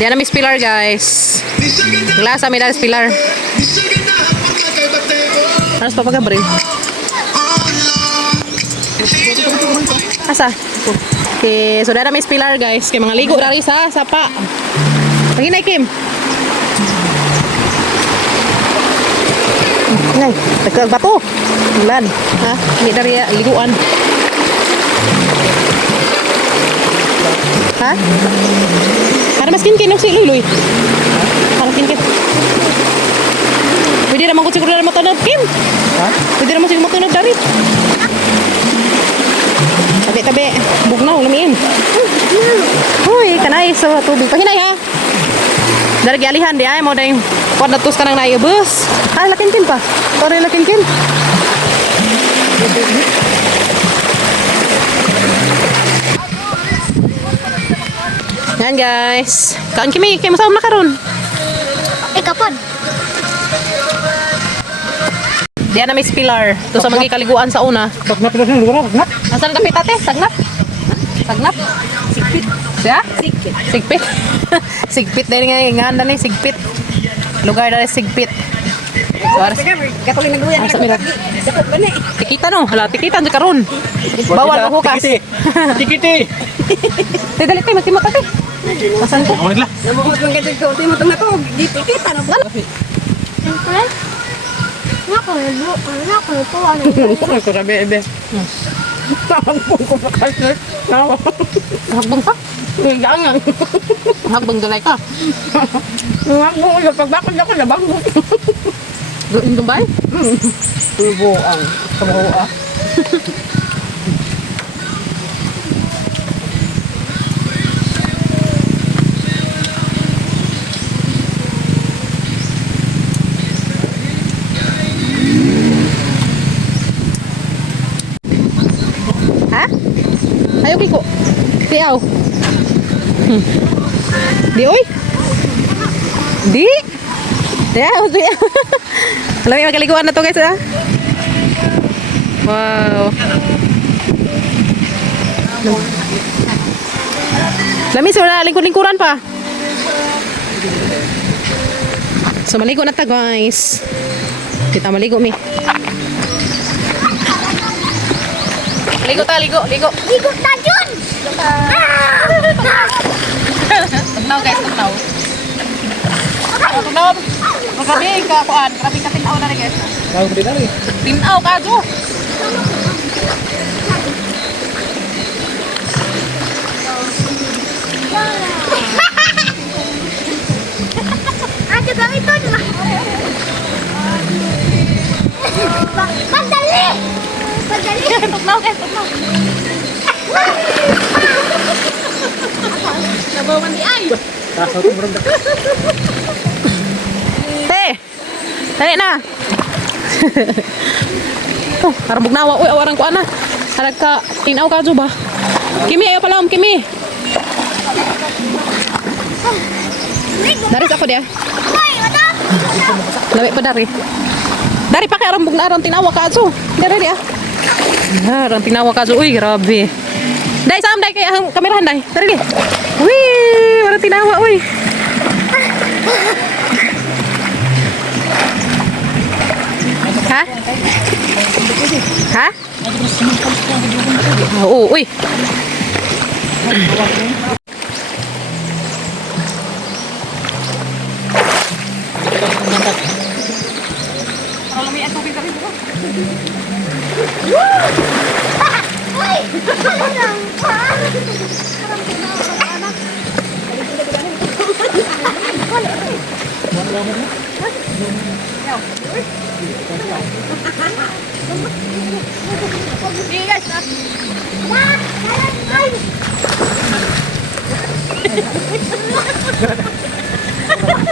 Diyan na Miss Pilar, guys. Glass amin na Miss Pilar. Harus pa pagkabarin. Asa? Okay, so dada Miss Pilar, guys. Kaya mga ligo dari sa sapa. Paginay, Kim. Ngay, nagkagbato. Ilan? Ha? Hindi dari liguan. Ha? Ada mas kinkin si Luy. Parang kinkin. Pwede naman ko siguro na matunog, Kim. Ha? Pwede naman siguro matunog dari. Tabi-tabi. Bugnaw, lamiin. Uy, kanay sa tubig. Pahinay ha. Dari gialihan di ay mo na yung kuwan natus ka nang naibus. Ah, lakin-kin pa. Sorry, lakin-kin. Yan guys. Kaon kimi, kayo masawag na karon. Kapon. Diyan na Miss Pilar. Ito sa mga kaliguan sa una. Sagnap na siya, lugar, sagnap. Asan kapit ate? Sagnap? Sagnap? Sigpit. Siya? Sigpit. Sigpit. Sigpit dahil nga inganda na yung Sigpit. Lugar na yung Sigpit. Katuloy nagbuyan. Asa mira? Dapat ba na Tikita no. Hala, tikita dyan karon. Bawal maghukas. Tikiti. Tidali tayo, magtimot ate. Asan ko? Awag lang. namuhot ng ganito ko. Timo itong nato. Dito kita na ba? Siyempre. Nako po. Ko sabi, ebe. Nakakapong ko pa kasi. Hagbang pa? Gangan. Hagbang dalay ka. Nakakapong ko. Pagbakod ako, nabanggot. Doon tumbay? Tubo ang kabawa. Ha? Ayaw kiko. Tiyaw. Di oy. Di. Tiyaw, tiyaw. Alam mo, magaliguan na to guys ha. Wow. Lamis, wala lingkod-lingkuran pa. So maligo na ta guys. Kita maligo mi. Ligo ta, ligo. Ligo ta dyan! Tugnaw guys, tugnaw. Tugnaw. Grabe ka kuan, grabe ka tinaw na rin guys. Kau gede dari. Tinaw ka jo. Ada kami ito na. Padali! Tugnaw guys, tugnaw. Nabawan di ay. Kaso tu berendak. Dali na. Oh, parang bugnawa. Uy, awarang ko ana. Harag ka, tinaw ka jo ba? Kimi, ayaw pala Kimi. Dari sa ako dia. Lawi pa dari. Dari pa kay arang bugnaran tinawa ka jo. Dari dia. Arang tinawa ka jo. Uy, grabe. Dai sam dai kay kamerahan dai. Dari dia. Wih, arang tinawa uy. Ha? Ha? Oo, uy. Para lumian tubig kami dito.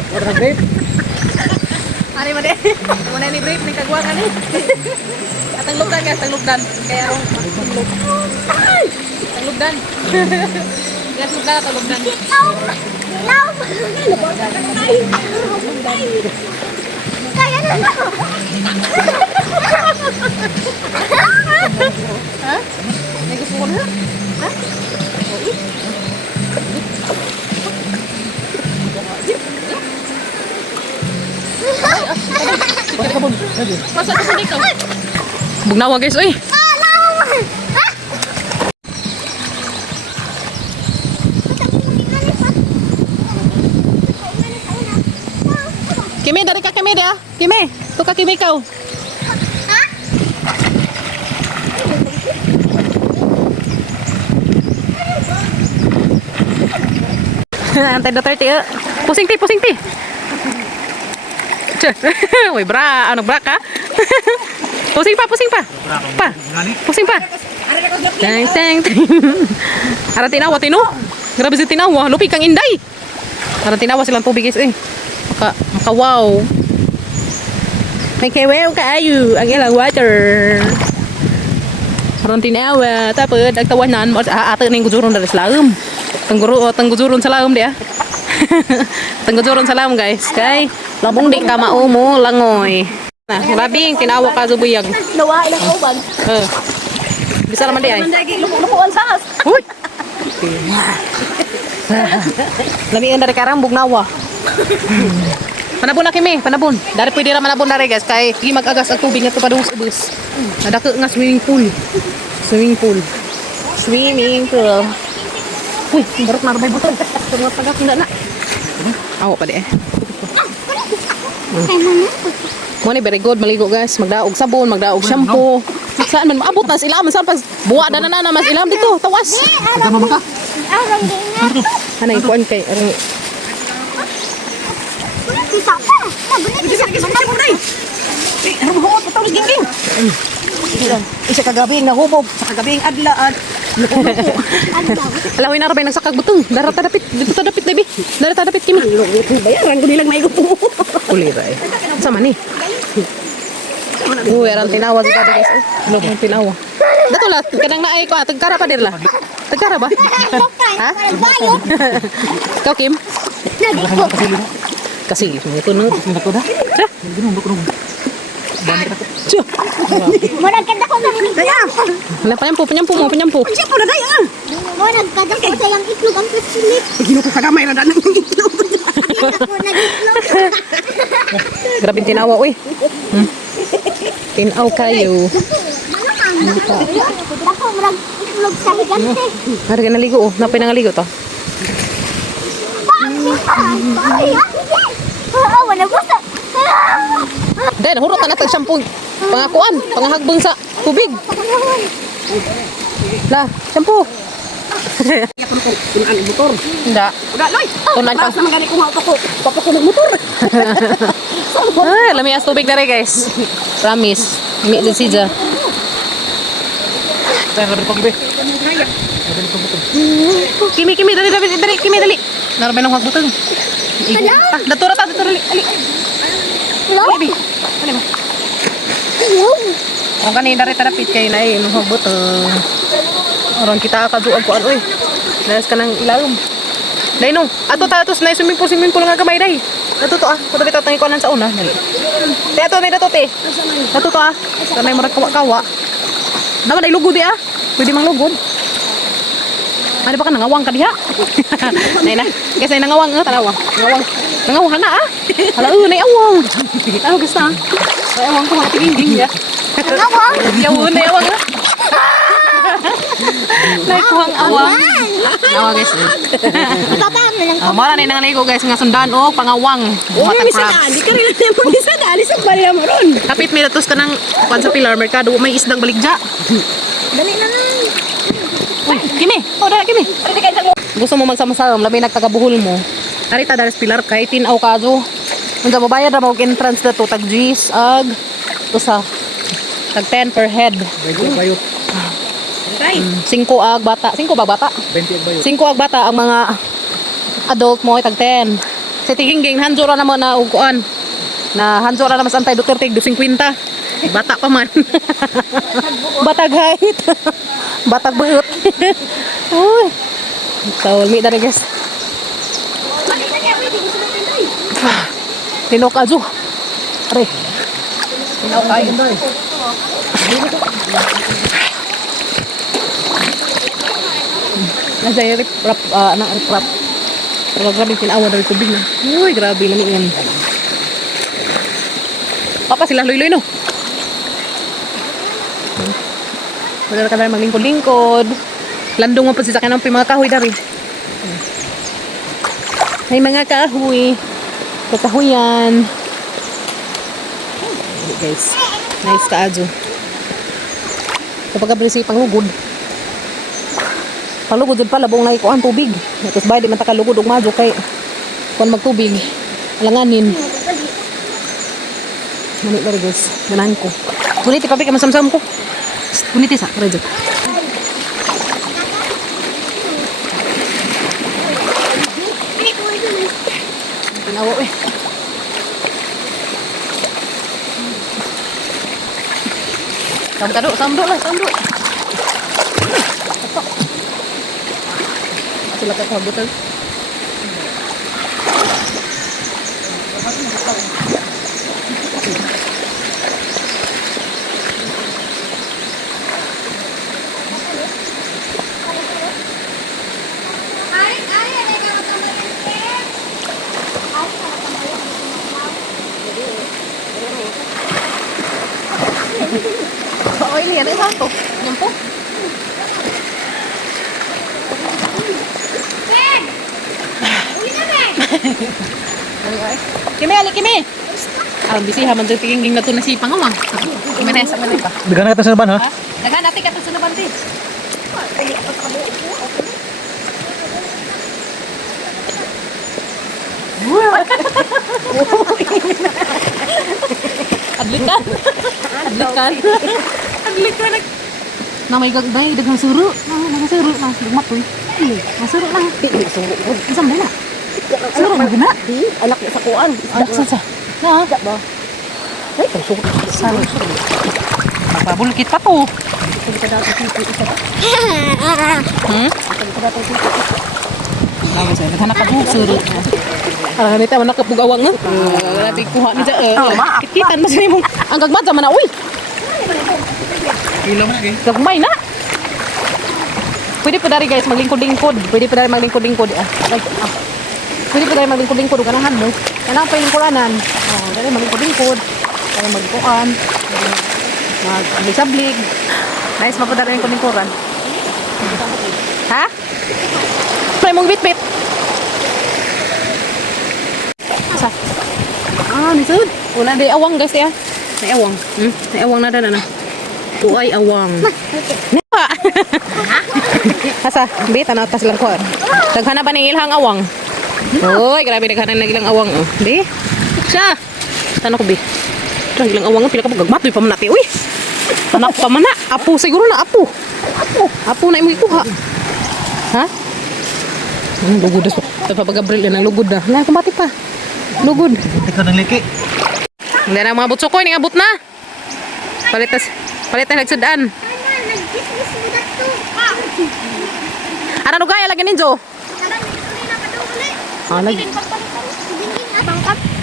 Warna grade. Ani mo de. Muna ni brief ni kagwa ka ni. Atang lugdan guys, atang lugdan. Kaya rong lug. Atang lugdan. Guys, lugdan atang lugdan. Kaya na. Ha? May gusto ko na? Ha? Bugnawa guys, uy. Kimi, dari ka Kimi dia. Kimi, tu ka Kimi kau. Antay na 30. Pusing ti, pusing ti. Cih. Woi, bra, anak bra ka. Pusing pa, pusing pa. Pa. Pusing pa. Teng teng. Ara tinawa tino. Grabe si tinawa, lupi kang inday. Ara tinawa silang tubig guys eh. Maka wow. May kewew kaayo ang ilang water. Aron tinawa, tapos agtawanan mo ate ning gujuron dari selaum. Tenggujuron salam dia. Tenggujuron salam guys. Kay labong di ka maumo langoy. Nah, labing tinawa ka zubuyag. Nawa ilang uban. Bisa naman di ay. Mandagi lupo-lupuan sas. Uy. Lamian dari karang bugnawa. Panabon na kimi, panabon. Dari pwede ra manabon dari guys kay gi mag-agas ang tubig nga padung sa bus. Nadako nga swimming pool. Swimming pool. Swimming pool. Uy, barok na rabay butol. Tungod pagak na. Awa pa di eh. Mo ni very good maligo guys. Magdaog sabon, magdaog shampoo. Saan man maabot na sila man saan pas buwa na mas ilam dito. Tawas. Tama ka? Ano yung kuan kay Bisa pa. Bisa pa day. Ano mo ko tawag ginging. Isa kagabi nahubog, sa kagabi adlaan. alawin na rabay ng sakag butong. Darat tadapit, dito tadapit baby. Darat tadapit kimi. Bayaran ko nilang may gupo. Ulira eh. Sama ni. Uy, aran tinawa sa kata guys. Ano kung tinawa? Dato la, kadang naay ko, tagkara pa dir la. Tagkara ba? Ha? Ikaw Kim? Kasi ito no. Mo nagkanda ko sa ni. Daya. Wala penyampu mo. Siya po na daya. Mo nagkanda ko sa yang itlog ang pilit. Gino ko kagamay ra danan ng itlog. Ako nag-itlog. Grabe tinawa uy. Tinaw kayo. Ako murag itlog sa higante. Hari ka naligo oh. Napay nangaligo to. Ay, wala gusto. Then hurot na natag shampoo. Pangakuan, pangahagbong sa tubig. La, shampoo. Kunan motor. Hindi. Uda loy. Tunan pa. Naman gani ko papa ko ng motor. Ay, lamias tubig na rin guys. Promise. Lami din siya. Tayo ra pag be. Kimi, dali, Kimi. Narabay nang hagbutang. Datura. Ali. Ali, Ano ba? Ang kanina rin tarapit kayo na eh. Nung hagbutang. Orang kita kaduag ko ano eh. Nayas ka ng ilawom. Dahil nung, ato tatos na swimming pool nga kamay dahi. Natuto ah. Patuloy tatangi ko anan sa una. Dali. Te, ato na dito te. Natuto ah. Sanay mo rin kawa-kawa. Naman ay lugod eh ah. Pwede mang lugod. Ano ba ka nangawang ka diha? Nay na. Kasi nangawang tanawa. Nangawang na ah. Hala nay awang. Ano gusto ah? Ay awang ko mga tinging ya. Nangawang? Yawon na awang ah. Nay kuhang awang. Awa guys. Tataan na lang. Mara na nang ko guys nga sundan og pangawang. Buhatag crabs. Di ka rin mo isa dali sa balya mo ron. Kapit mi datos kanang pan sa Pilar Mercado may isdang baligja. Dali na lang. Uy, Kimi. Dala Kimi. Gusto mo magsama-sama, labi nagtagabuhol mo. Narita dalas Pilar kay tinaw kaso. Unsa babayad ra mo og entrance dato tag G's ag to sa tag 10 per head. Bayo. 5 ag bata. 5 ba bata? 20 bayo. 5 ag bata ang mga adult mo ay tag 10. Sa tiging hanjora naman na uguan. Na hanjora naman sa antay Duterte 50. Bata pa man. Batag height. Batag buhot. Uy. So, mi dari guys. Tinok ajo. Are. Tinok kayo. Nasa rip rap anak rip rap. Pero grabe tinawa dari tubig na. Uy, grabe lang yan. Papa sila luy-luy no. Wala ka na maglingkod-lingkod. Landong mo pa si sakin ng mga kahoy dari. May mga kahoy. Kakahuyan. Guys. Nice kaadyo. Kapag abri si panglugod. Panglugod dyan pala buong nakikuhan tubig. Tapos bayad di man takalugod og madyo kay kung magtubig. Alanganin. Manit dari guys. Ganahan ko. Ngunit ipapik ang masamsam ko. Ngunit isa. Radyo. Pinawa eh. Samdo lah. Sila ka kabutan. Oh ini ada satu nyempuk. Kimi ali kimi. Ah bisi ha man tinging na to na si pangawang. Kimi na sa manay pa. Dagan ka sa ban ha? Dagan ati ka sa naban ti. Adlikan. Na may gagbay dagang suru. Na suru na lumat ko. Masuro lang. Suru. Isam na. Suru mo gina. Anak sa kuan. Sa. Na. Ba? Ay, suru. Saro. Magpabulkit pa to. Ako sa naghanap ka suru. Ah, nita man nakapugawang nga. Dati kuha ni Kikitan mas mo. Ang gagmad man na uy. Kilo man lagi. Gagmay na. Pwede pa dari guys maglingkod-lingkod. Pwede pa dari maglingkod-lingkod. Pwede pa dari maglingkod-lingkod ganahan mo. Kana pa yung kulanan. Oh, dari maglingkod-lingkod. Dari magkuan. Mag-sablig. Nice mapadari yung kulingkuran. Ha? Play mong bit-bit. Sa. Ah, nisud. Una di awang guys ya. May awang. May awang na na. Tuay awang. Nepa. Asa, bit ana tas lang ko. Daghana ba ning ilhang awang? Oy, grabe daghana nang ilang awang oh. Di. Sa. Tano ko bi. Ito ilang awang pila ka gagmatoy pa man nati. Uy. Anak pa man na. Apo siguro na apo. Apo na imo ikuha. Ha? Lugod na. Papagabril na lugod na. Wala kumbati pa. Lugod. Ikaw nang liki. Hindi na mga butso ko, ini abot na. Palitas nagsadaan. Ano gaya lagi ninjo? Ah, lagi.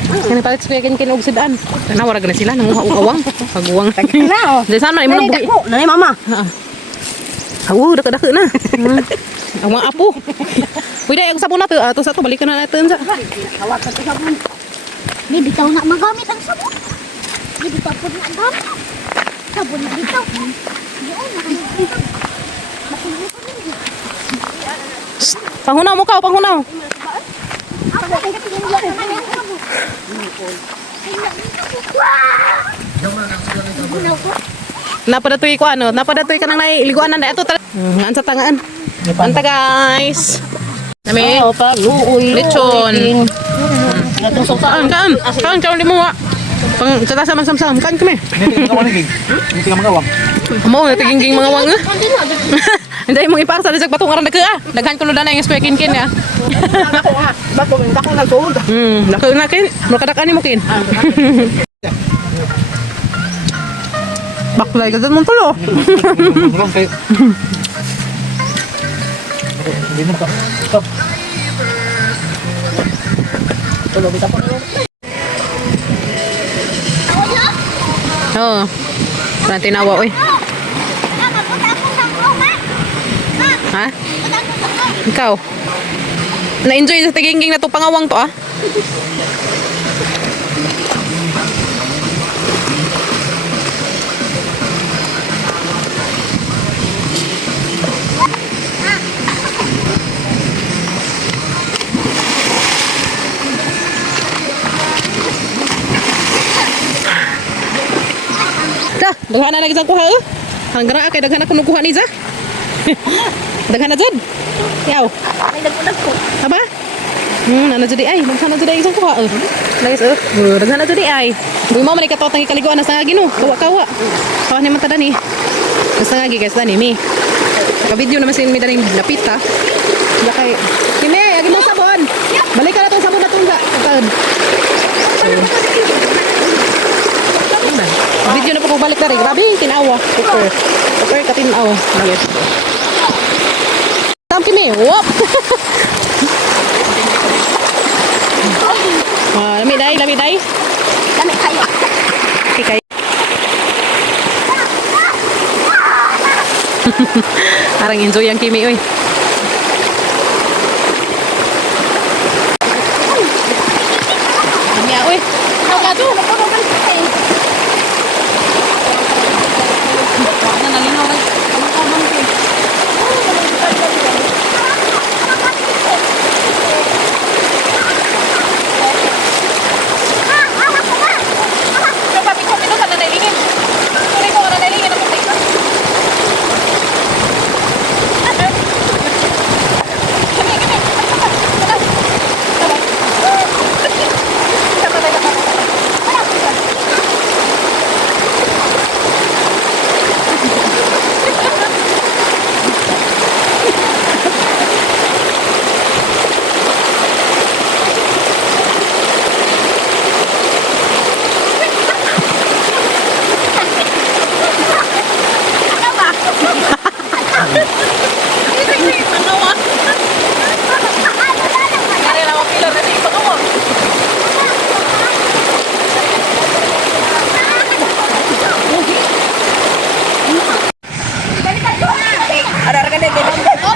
Kani palit sa kaya kinog sidaan. Nawara na sila nang awang. Paguwang. Di sana imo nang buhi. Nanay mama. Awu daka-daka na. Ang mga apo. Pwede ako sabon na to. Ato sa to balikan na natin sa. Hawak ka sa sabon. Ni bitaw na magamit ang sabon. Ni bitaw po na ang gamit. Sabon na bitaw. Panghunaw mo ka, panghunaw. Napadatoy ko ano, napadatoy ka nang nailiguanan na ito. Ngaan sa tangaan. Anta guys. Nami. Lechon. Kaan di mo wa. Pang katasa man samsam kan kami. Hindi ka lagi. Hindi ka magawang. Mo na tiging mga wang. Hindi mo iparsa sa patungaran dagka ah. Daghan ko na yung spekin kin ya. Bako na suod. Lako na kin. Makadakan mo kin. Baklay ka mo tulo. Bukan kayak. Hindi na ka. Stop. Tulo bitaw po. Oo. Parang tinawa, uy. Ha? Ikaw? Na-enjoy sa tiginging na to pangawang to, ah? Daghan na lagi sa kuha hanggang na kay daghan na kuno kuha ni za. Daghan na jud. Yaw. Ay, nagpunag ko. Aba? Ano jud ay, daghan na jud ay isang kuha Lagi sa daghan na jud ay. Buy mo man ikatot ang ikaliguan na sa gino. Kawa-kawa. Kawa ni man ta dani. Basta nga guys dani mi. Ka-video naman sin mi dani lapit ha. Ya kay Kime, agi mo sabon. Balik ka na tong sabon na tungga. Video na po ko balik na rin. Grabe yung tinawa. Super. Super katinaw. Nagit. Tam Kimi. Wop! Lami day. Dami kayo. Okay. Parang enjoy ang Kimi, oy. Kami, oy. Ano ka to?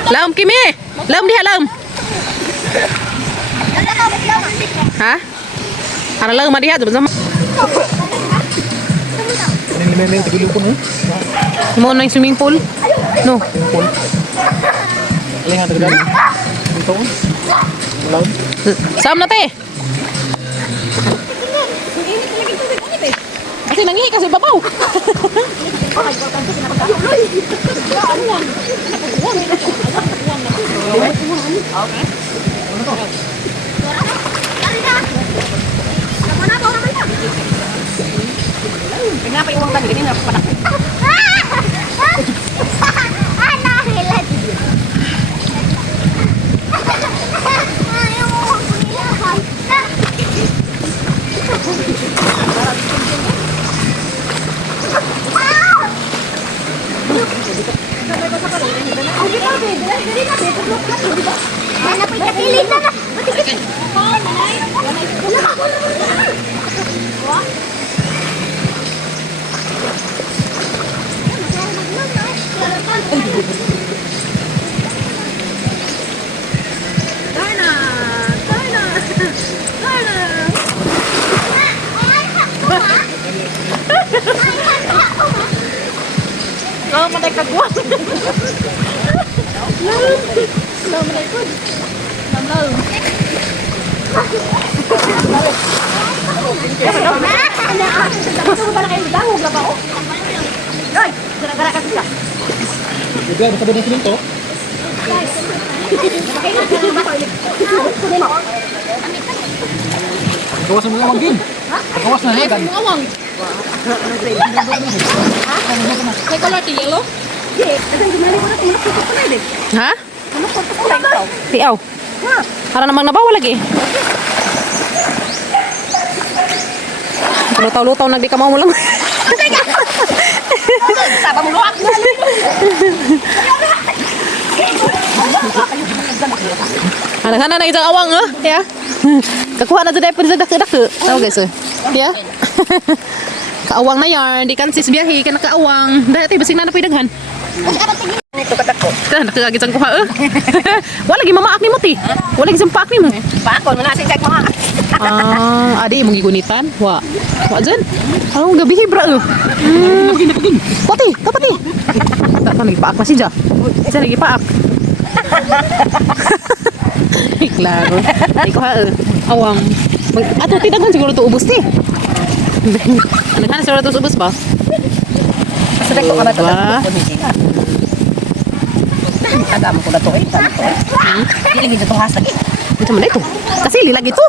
Laom Kimi. Laom diha laom. Ha? Ana laom diha sama. Ini tigulupon eh. Mo na yung swimming pool. No. Lihat dekat dalam. Ito. Laut. Sam na te. Kasi nangihi kasi babaw. Kenapa iwang tadi ini enggak pada. Lo matay kagwang. Lo matay ko. Namlaw. Juga ada pada sini toh. Kawas mo lang din. Kawas na hegan. Ngawang. May color ti yellow? Ha? Tiaw. Para namang nabawa lagi. Lutaw-lutaw nagdi ka mo lang. Tapa mo luwak. Ana na isang awang ya. Kakuha na jud sa dak-dak. Tahu guys. Ya. Kaawang na yarn, di kan sis biyahe ka nakaawang. Dati basig na napoy daghan. Ito katak ko. Tah nakagagit ang kuha. Wala gi mamaak nimo ti. Wala gi paak nimo. Pakon mo na sing kay mga. Adi mong gigunitan. Wa. Wa jen. Ang gabi hibra. Pati, kapati. Tak pa paak na siya. Siya lagi paak. Klaro. Iko ha awang. Ato ti daghan siguro to ubos ti. Ano ka na siguro to ubos ba? Sa ko kada Diba? ko meeting. Agam ko na to eh. Dili gid to hasag eh. Ito mo na ito. Kasi lilag ito.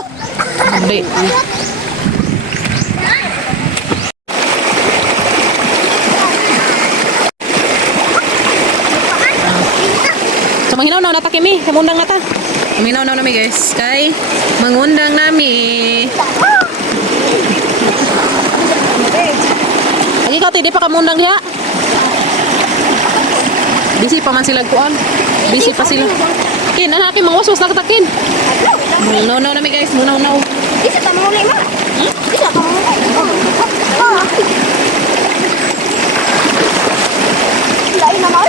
Hindi. So, manghinaw-naw na ta, Kimi. Kamundang na ta. Manghinaw-naw nami, guys. Kay, mangundang nami. Lagi ka, di pa kamundang diha. Busy pa man sila kuan. Busy pa sila. Kin, anak, mga waswas na katakin. Manghunaw-naw nami, guys. Manghunaw-naw. Isa ta muli ma. Isa ta muli. Lain na mao.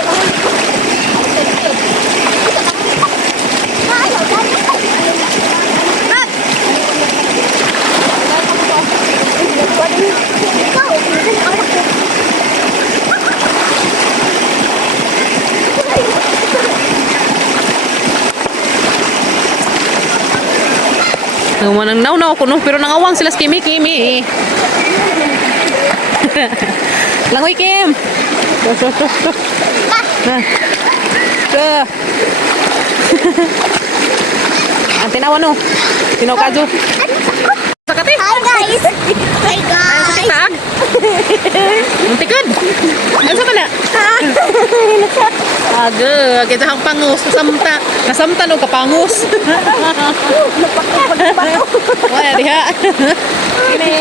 Manang naw-naw ko no, pero nangawang sila sa Kimi. Langoy, Kim. Ang tinawa no. Tinaw ka, Jo. Sakati. Hi guys. Hi guys. Taag. Muntikad. Ano sa kana? Aga, kita hang pangus. Kasamta no, kapangus. Wala diha. Ini.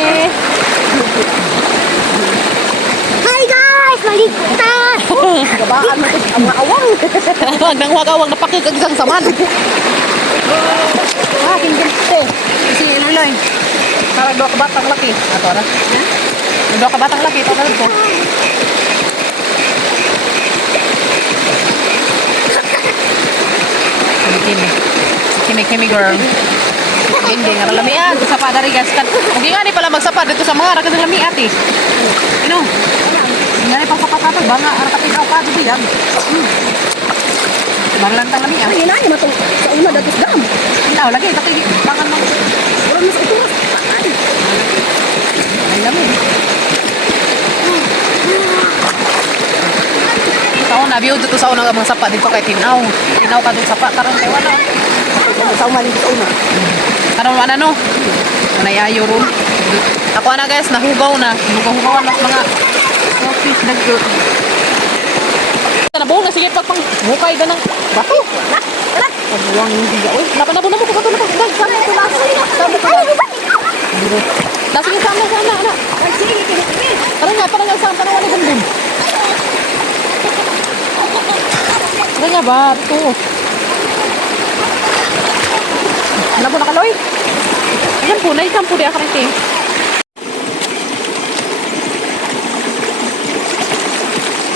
Hi guys. Maligta. Gabaan mo to ang awang. Wag nang wag napakig ang isang saman. Kintin. Si Luloy. Para do ka batang laki. Ato ra. Do ka batang laki to ko. Kimi girl. Hindi nga lamian sa sapa dari gas kan. Hindi nga ni pala magsapa dito sa mga rakas ng lami ati. Ino. Nga ni pagsapat nato banga ara kapinaw pa dito yan. Marlantang lami ah. Ina ni matong sa una datos dam. Inaw lagi tapi bangan mo. Wala mas ito. Ay lami. Sa una view dito sa una nga mga sapa dito kay Tinaw. Tinaw ka dito sapa karon kay wala. Sa una dito sa una. Karon wala no. Nayayo ron. Ako na guys, nahugaw na. Hugaw-hugawan na mga fish dagko. Nabuhol na sige pagpang hukay ka ng bato. Pagbuwang yung higa. Uy, napanabo na mo. Kumato na po. Dahil, sana ito na. Sige, sana, anak. Parang nga, sana wala gandun. Parang nga, bato. Alam mo na kaloy? Ayan po, naisampo di akarang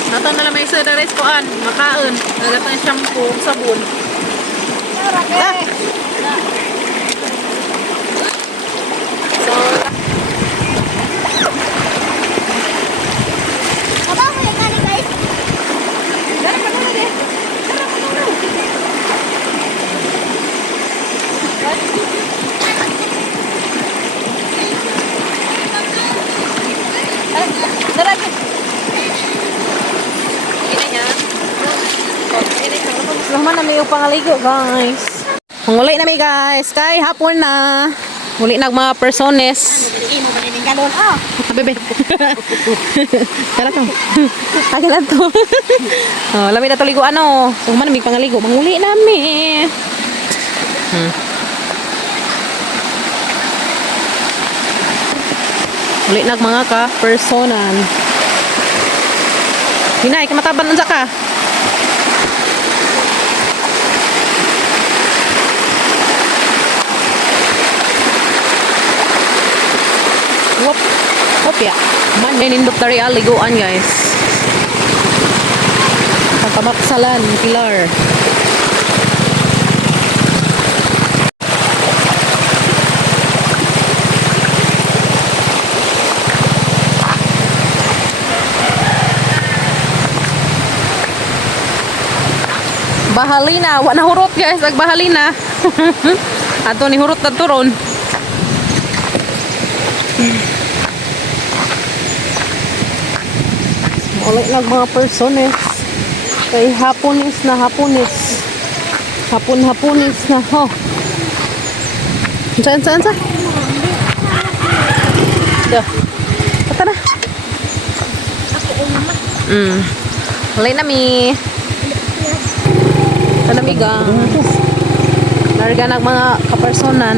Natang na lang may isa na rice koan, makaon, nagatang shampoo, sabon. Aba mo yung kani guys. Laman na may pangaligo, guys. Manguli na may guys, kay hapon na. Muli na mga persones. Imo ba ning galon ah. Bebe. Kala to. Kala to. Oh, lami na to ligo ano. Kung man may pangaligo, manguli nami. Muli na mga ka-personan. Hinay, kamataban unsa ka? Wop ya. Man nindot dari aliguan guys. Pagkamaksalan, pilar. Bahalina, wa na hurot guys, ag bahalina. Ato ni hurot na turon. Wala nag mga persones. Kay hapunis na hapunis. Hapon-hapunis na. Oh. Saan? Dah. Kata na. Wala na mi. Tanamigang. Narga ng mga kapersonan.